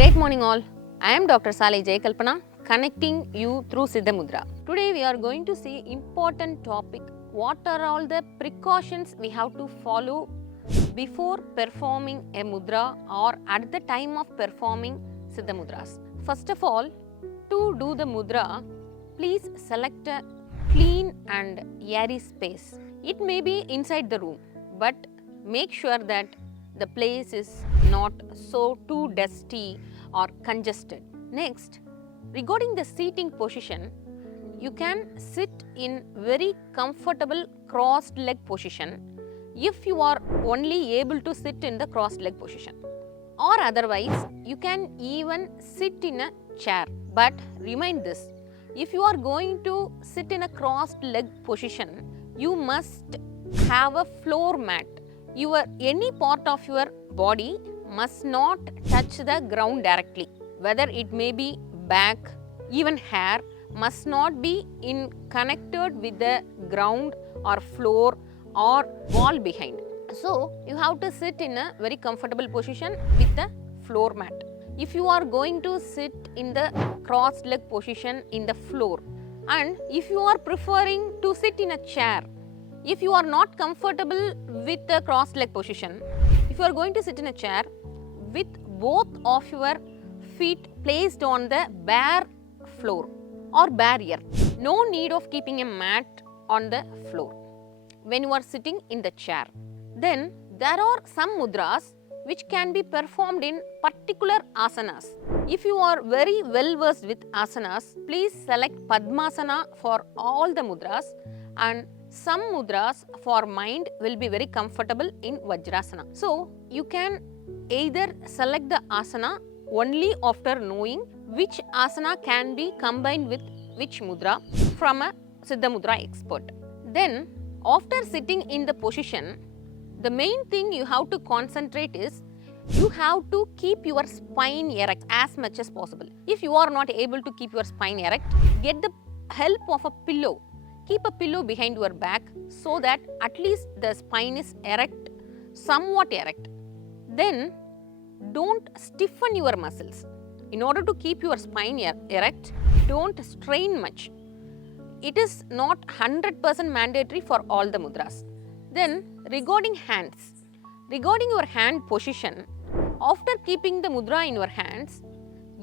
Great morning all. I am Dr.saalai Kalpana, connecting you through SiddhaMudra. Today we are going to see important topic. What are all the precautions we have to follow before performing a mudra or at the time of performing SiddhaMudras? First of all, to do the mudra, please select a clean and airy space. It may be inside the room, but make sure that the place is not so too dusty or congested. Next, regarding the seating position, you can sit in very comfortable crossed leg position if you are only able to sit in the crossed leg position, or otherwise you can even sit in a chair. But remind this, if you are going to sit in a crossed leg position, you must have a floor mat. Any part of your body must not touch the ground directly, whether it may be back, even hair must not be connected with the ground or floor or wall behind. So you have to sit in a very comfortable position with the floor mat. If you are going to sit in the crossed leg position in the floor, and if you are preferring to sit in a chair, if you are not comfortable with the crossed leg position, if you are going to sit in a chair with both of your feet placed on the bare floor or barrier, no need of keeping a mat on the floor when you are sitting in the chair. Then there are some mudras which can be performed in particular asanas. If you are very well versed with asanas, please select Padmasana for all the mudras, and some mudras for mind will be very comfortable in Vajrasana. So you can either select the asana only after knowing which asana can be combined with which mudra from a SiddhaMudra expert. Then after sitting in the position, the main thing you have to concentrate is you have to keep your spine erect as much as possible. If you are not able to keep your spine erect, get the help of a pillow. Keep a pillow behind your back so that at least the spine is erect, somewhat erect. Then don't stiffen your muscles. In order to keep your spine erect, don't strain much. It is not 100% mandatory for all the mudras. Then regarding hands, regarding your hand position, after keeping the mudra in your hands,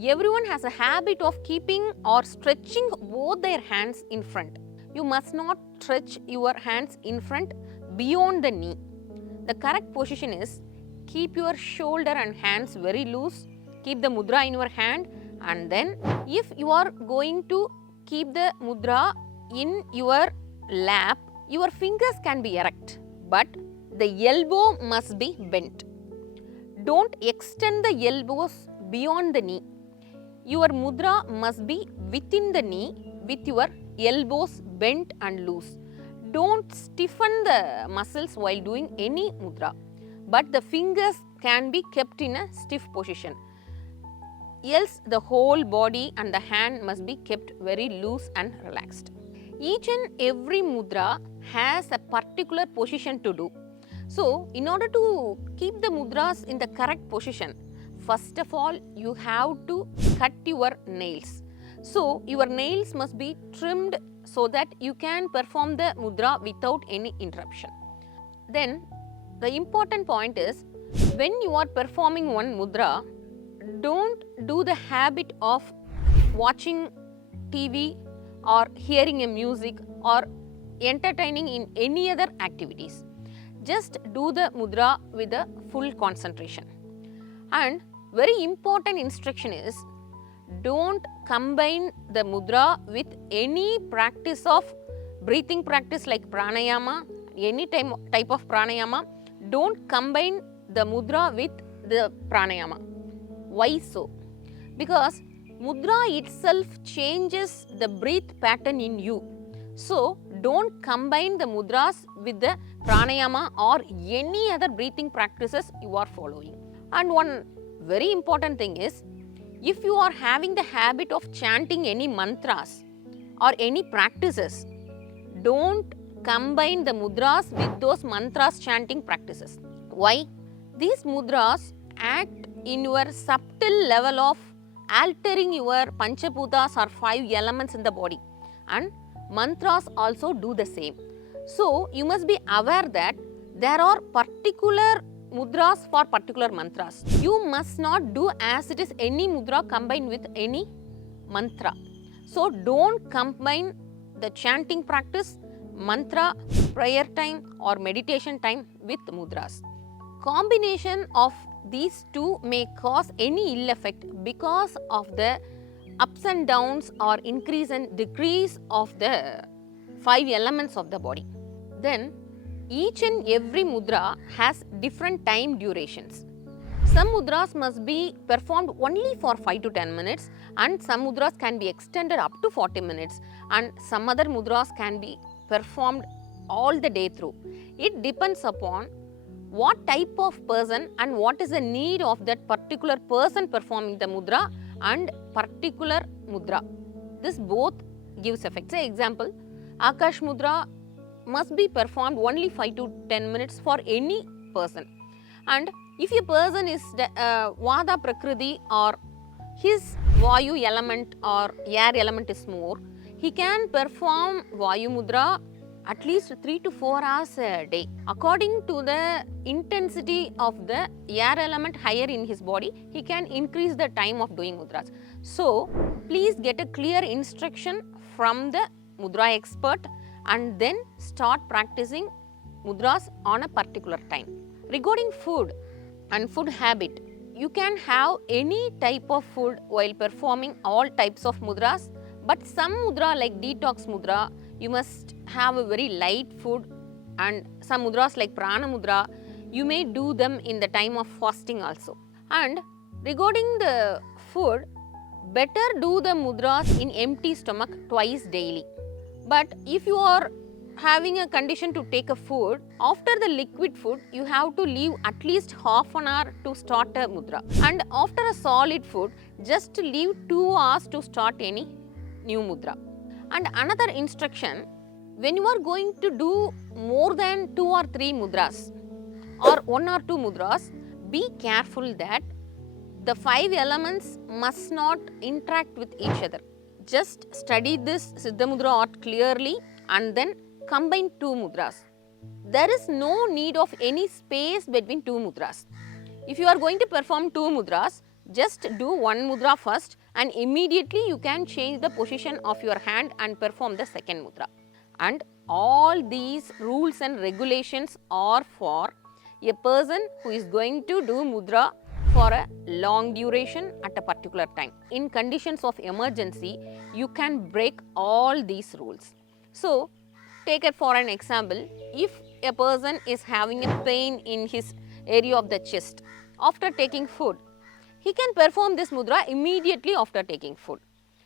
everyone has a habit of keeping or stretching both their hands in front. You must not stretch your hands in front beyond the knee. The correct position is keep your shoulder and hands very loose, keep the mudra in your hand, and then if you are going to keep the mudra in your lap, your fingers can be erect, but the elbow must be bent. Don't extend the elbows beyond the knee. Your mudra must be within the knee with your elbows bent and loose. Don't stiffen the muscles while doing any mudra, but the fingers can be kept in a stiff position. Else the whole body and the hand must be kept very loose and relaxed. Each and every mudra has a particular position to do. So in order to keep the mudras in the correct position, first of all you have to cut your nails. So your nails must be trimmed so that you can perform the mudra without any interruption. Then the important point is, when you are performing one mudra, don't do the habit of watching TV or hearing a music or entertaining in any other activities. Just do the mudra with a full concentration. And very important instruction is, don't combine the mudra with any practice of breathing practice like pranayama, any type of pranayama. Don't combine the mudra with the pranayama. Why so? Because mudra itself changes the breath pattern in you. So don't combine the mudras with the pranayama or any other breathing practices you are following. And one very important thing is, if you are having the habit of chanting any mantras or any practices, don't combine the mudras with those mantras chanting practices. Why? These mudras act in your subtle level of altering your Panchaputas or 5 elements in the body, and mantras also do the same. So, you must be aware that there are particular mudras for particular mantras. You must not do as it is any mudra combined with any mantra. So, don't combine the chanting practice, mantra, prayer time or meditation time with mudras. Combination of these two may cause any ill effect because of the ups and downs or increase and decrease of the 5 elements of the body. Then each and every mudra has different time durations. Some mudras must be performed only for 5 to 10 minutes, and some mudras can be extended up to 40 minutes, and some other mudras can be performed all the day through. It depends upon what type of person and what is the need of that particular person performing the mudra and particular mudra. This both gives effect. Say example, Akash mudra must be performed only 5 to 10 minutes for any person. And if a person is Vada Prakriti or his Vayu element or air element is more, he can perform Vayu Mudra at least 3 to 4 hours a day. According to the intensity of the air element higher in his body, he can increase the time of doing mudras. So, please get a clear instruction from the mudra expert and then start practicing mudras on a particular time. Regarding food and food habit, you can have any type of food while performing all types of mudras, but some mudra like detox mudra, you must have a very light food, and some mudras like prana mudra, you may do them in the time of fasting also. And regarding the food, better do the mudras in empty stomach twice daily. But if you are having a condition to take a food, after the liquid food, you have to leave at least half an hour to start a mudra. And after a solid food, just leave 2 hours to start any new mudra. And another instruction, when you are going to do more than 2 or 3 mudras or 1 or 2 mudras, be careful that the 5 elements must not interact with each other. Just study this SiddhaMudra art clearly and then combine 2 mudras. There is no need of any space between 2 mudras. If you are going to perform 2 mudras, just do 1 mudra first and immediately you can change the position of your hand and perform the second mudra. And all these rules and regulations are for a person who is going to do mudra for a long duration at a particular time. In conditions of emergency, you can break all these rules. So, take it for an example, if a person is having a pain in his area of the chest after taking food, he can perform this mudra immediately after taking food.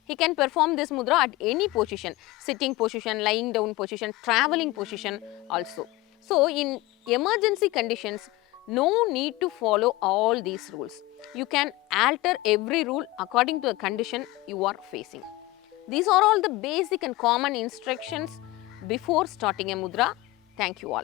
He can perform this mudra at any position, sitting position, lying down position, traveling position also. So, in emergency conditions, no need to follow all these rules. You can alter every rule according to the condition you are facing. These are all the basic and common instructions before starting a mudra. Thank you all.